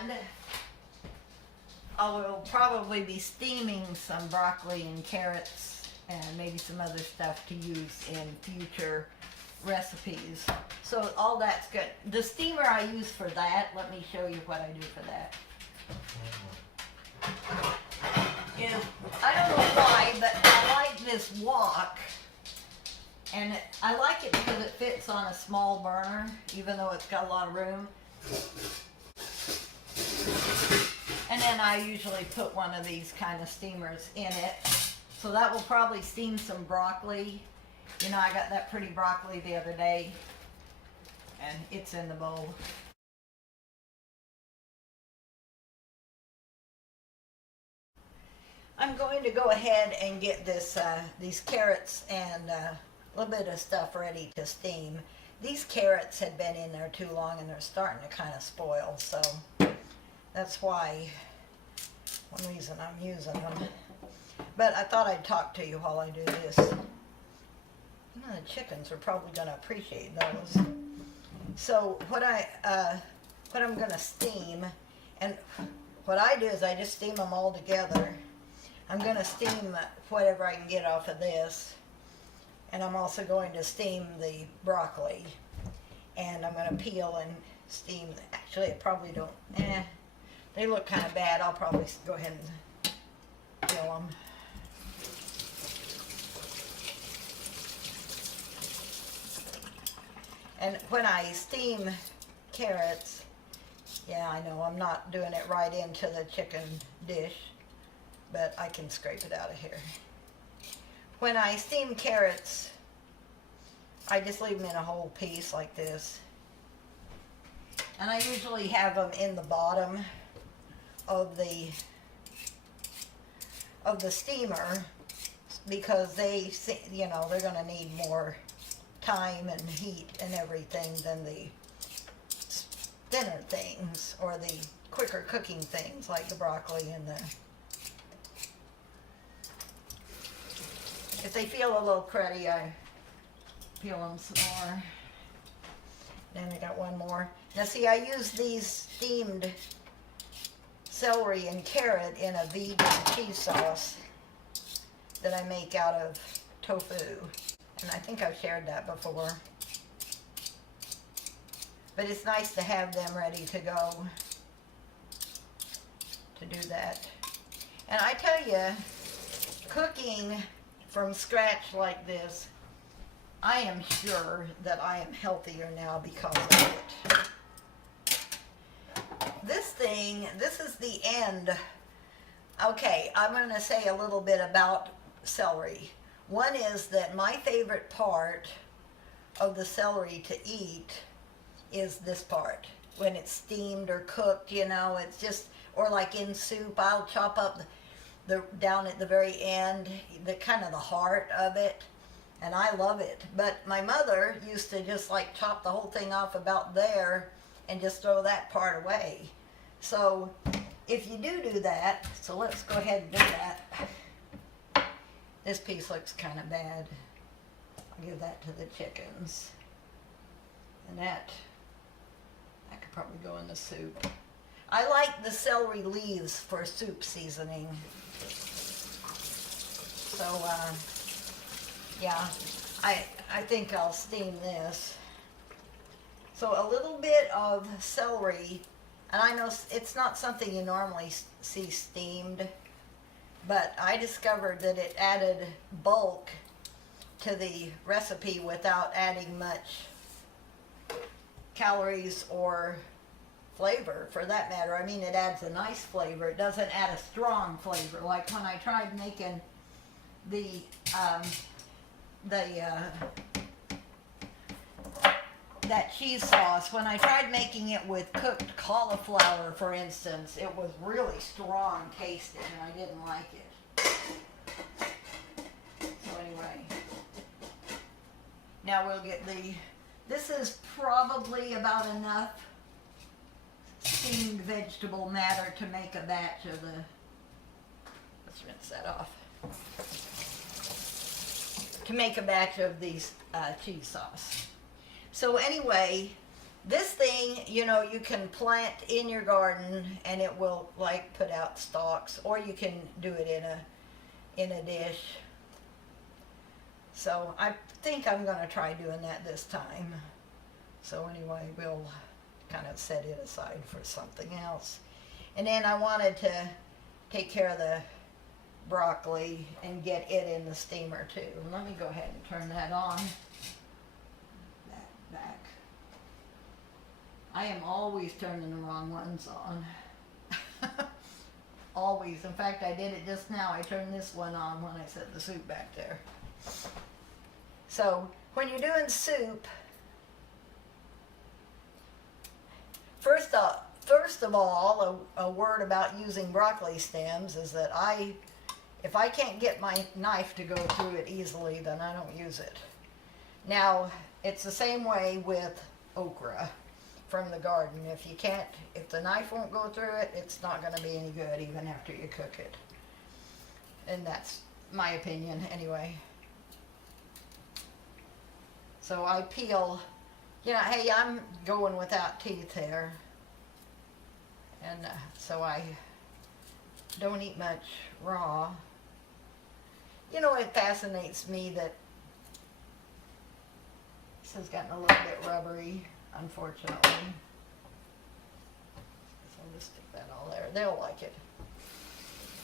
And I will probably be steaming some broccoli and carrots and maybe some other stuff to use in future recipes. So all that's good. The steamer I use for that, let me show you what I do for that. I don't know why, but I like this wok. And I like it because it fits on a small burner, even though it's got a lot of room. And then I usually put one of these kind of steamers in it. So that will probably steam some broccoli. You know, I got that pretty broccoli the other day, and it's in the bowl. I'm going to go ahead and get this these carrots and a little bit of stuff ready to steam. These carrots had been in there too long and they're starting to kind of spoil, so that's why one reason I'm using them. But I thought I'd talk to you while I do this. You know, the chickens are probably going to appreciate those. So what I'm going to steam, and what I do is I just steam them all together. I'm going to steam whatever I can get off of this, and I'm also going to steam the broccoli, and I'm going to peel and steam. Actually, I probably don't, they look kind of bad. I'll probably go ahead and peel them. And when I steam carrots, yeah, I know I'm not doing it right into the chicken dish, but I can scrape it out of here. When I steam carrots, I just leave them in a whole piece like this. And I usually have them in the bottom of the steamer because they, you know, they're going to need more time and heat and everything than the thinner things or the quicker cooking things like the broccoli and the. If they feel a little cruddy, I peel them some more. Then I got one more. Now see, I use these steamed celery and carrot in a vegan cheese sauce that I make out of tofu. And I think I've shared that before. But it's nice to have them ready to go to do that. And I tell you, cooking from scratch like this, I am sure that I am healthier now because of it. This is the end. Okay, I'm going to say a little bit about celery. One is that my favorite part of the celery to eat is this part. When it's steamed or cooked, you know, it's just, or like in soup, I'll chop up down at the very end, the kind of the heart of it, and I love it. But my mother used to just like chop the whole thing off about there and just throw that part away. So if you do that, so let's go ahead and do that. This piece looks kind of bad. I'll give that to the chickens. And that could probably go in the soup. I like the celery leaves for soup seasoning. So, yeah, I think I'll steam this. So a little bit of celery, and I know it's not something you normally see steamed, but I discovered that it added bulk to the recipe without adding much calories or flavor, for that matter. I mean, it adds a nice flavor. It doesn't add a strong flavor. Like when I tried making that cheese sauce, when I tried making it with cooked cauliflower, for instance, it was really strong tasting, and I didn't like it. So anyway, now we'll get this is probably about enough steamed vegetable matter to make a batch of let's rinse that off. To make a batch of these cheese sauce. So anyway, This thing, you know, you can plant in your garden and it will like put out stalks, or you can do it in a dish. So I think I'm going to try doing that this time. So anyway, we'll kind of set it aside for something else. And then I wanted to take care of the broccoli and get it in the steamer too. And let me go ahead and turn that on. Back. I am always turning the wrong ones on. Always. In fact, I did it just now. I turned this one on when I set the soup back there. So when you're doing soup, first of all, a word about using broccoli stems is that if I can't get my knife to go through it easily, then I don't use it. Now, it's the same way with okra from the garden. If the knife won't go through it, it's not going to be any good even after you cook it. And that's my opinion anyway. So I peel, hey, I'm going without teeth here. And so I don't eat much raw. It fascinates me that this has gotten a little bit rubbery, unfortunately. So I'll just stick that all there. They'll like it.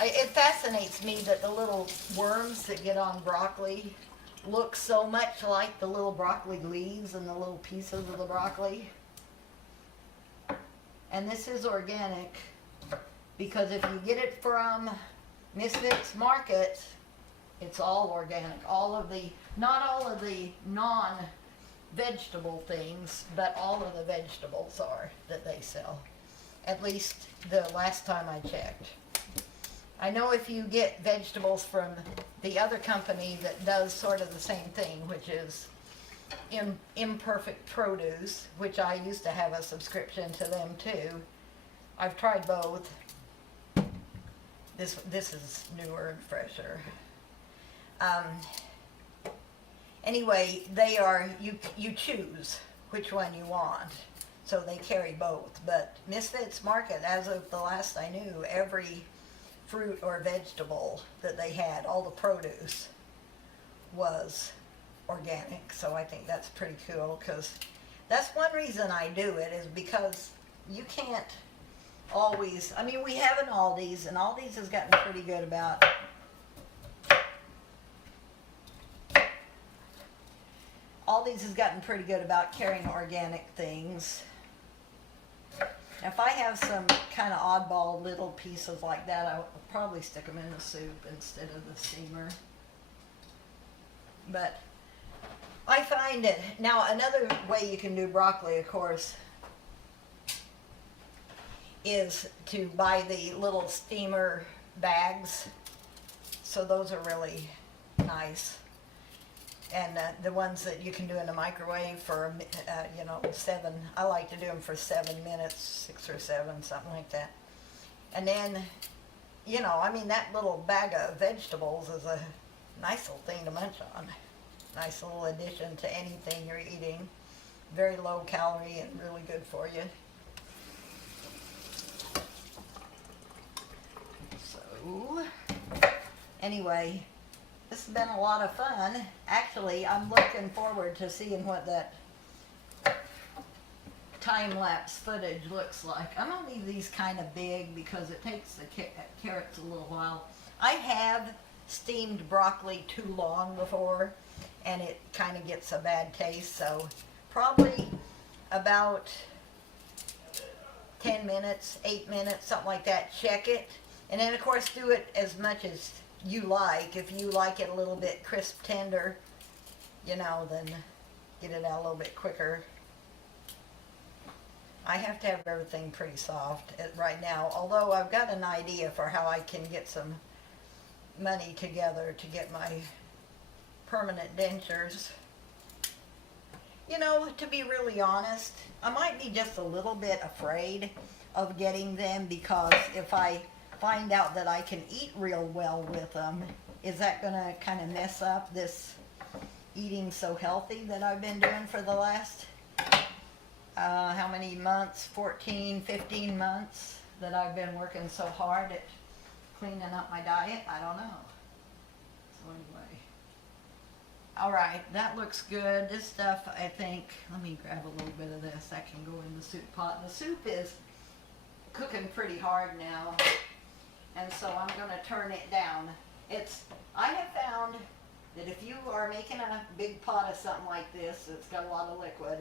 It fascinates me that the little worms that get on broccoli look so much like the little broccoli leaves and the little pieces of the broccoli. And this is organic because if you get it from Misfits Market, it's all organic. Not all of the non-vegetable things, but all of the vegetables are that they sell. At least the last time I checked. I know if you get vegetables from the other company that does sort of the same thing, which is Imperfect Produce, which I used to have a subscription to them too. I've tried both. This is newer and fresher. Anyway, they are, you choose which one you want. So they carry both. But Misfits Market, as of the last I knew, every fruit or vegetable that they had, all the produce, was organic. So I think that's pretty cool, because that's one reason I do it, is because you can't always, we have an Aldi's, and Aldi's has gotten pretty good about carrying organic things. If I have some kind of oddball little pieces like that, I will probably stick them in the soup instead of the steamer. But I find it, now another way you can do broccoli, of course, is to buy the little steamer bags. So those are really nice. And the ones that you can do in the microwave for, I like to do them for 7 minutes, 6 or 7, something like that. And then, that little bag of vegetables is a nice little thing to munch on. Nice little addition to anything you're eating. Very low calorie and really good for you. So, anyway, this has been a lot of fun. Actually, I'm looking forward to seeing what that time-lapse footage looks like. I'm going to leave these kind of big because it takes the carrots a little while. I have steamed broccoli too long before, and it kind of gets a bad taste, so probably about 10 minutes, 8 minutes, something like that. Check it, and then of course do it as much as you like. If you like it a little bit crisp tender, then get it out a little bit quicker. I have to have everything pretty soft right now, although I've got an idea for how I can get some money together to get my permanent dentures. To be really honest, I might be just a little bit afraid of getting them, because if I find out that I can eat real well with them, is that going to kind of mess up this eating so healthy that I've been doing for the last how many months, 14, 15 months that I've been working so hard at cleaning up my diet. I don't know. So anyway. All right, that looks good. This stuff, I think, let me grab a little bit of this. That can go in the soup pot. The soup is cooking pretty hard now, and so I'm going to turn it down. I have found that if you are making a big pot of something like this, it's got a lot of liquid,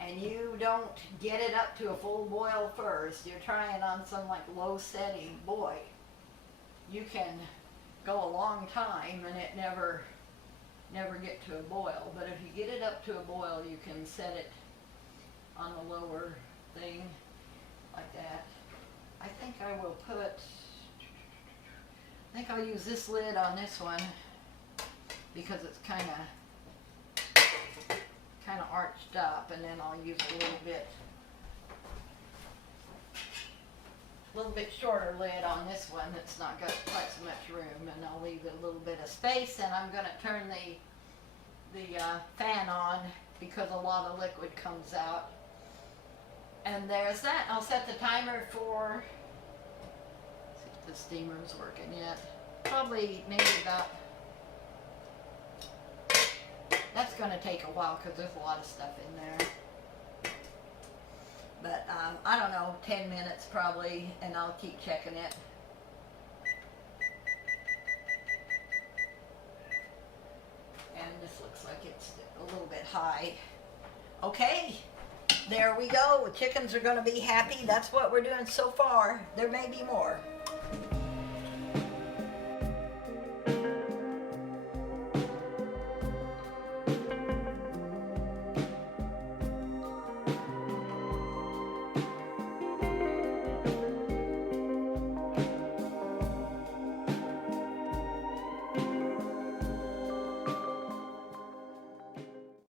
and you don't get it up to a full boil first, you're trying on some like low setting, boy, you can go a long time and it never get to a boil. But if you get it up to a boil, you can set it on the lower thing like that. I think I'll use this lid on this one because it's kind of arched up, and then I'll use a little bit shorter lid on this one that's not got quite so much room, and I'll leave it a little bit of space. And I'm going to turn the fan on because a lot of liquid comes out. And there's that. I'll set the timer for, see if the steamer's working yet. Probably maybe about, that's going to take a while because there's a lot of stuff in there. But I don't know, 10 minutes probably, and I'll keep checking it. And this looks like it's a little bit high. Okay, there we go. Chickens are going to be happy. That's what we're doing so far. There may be more.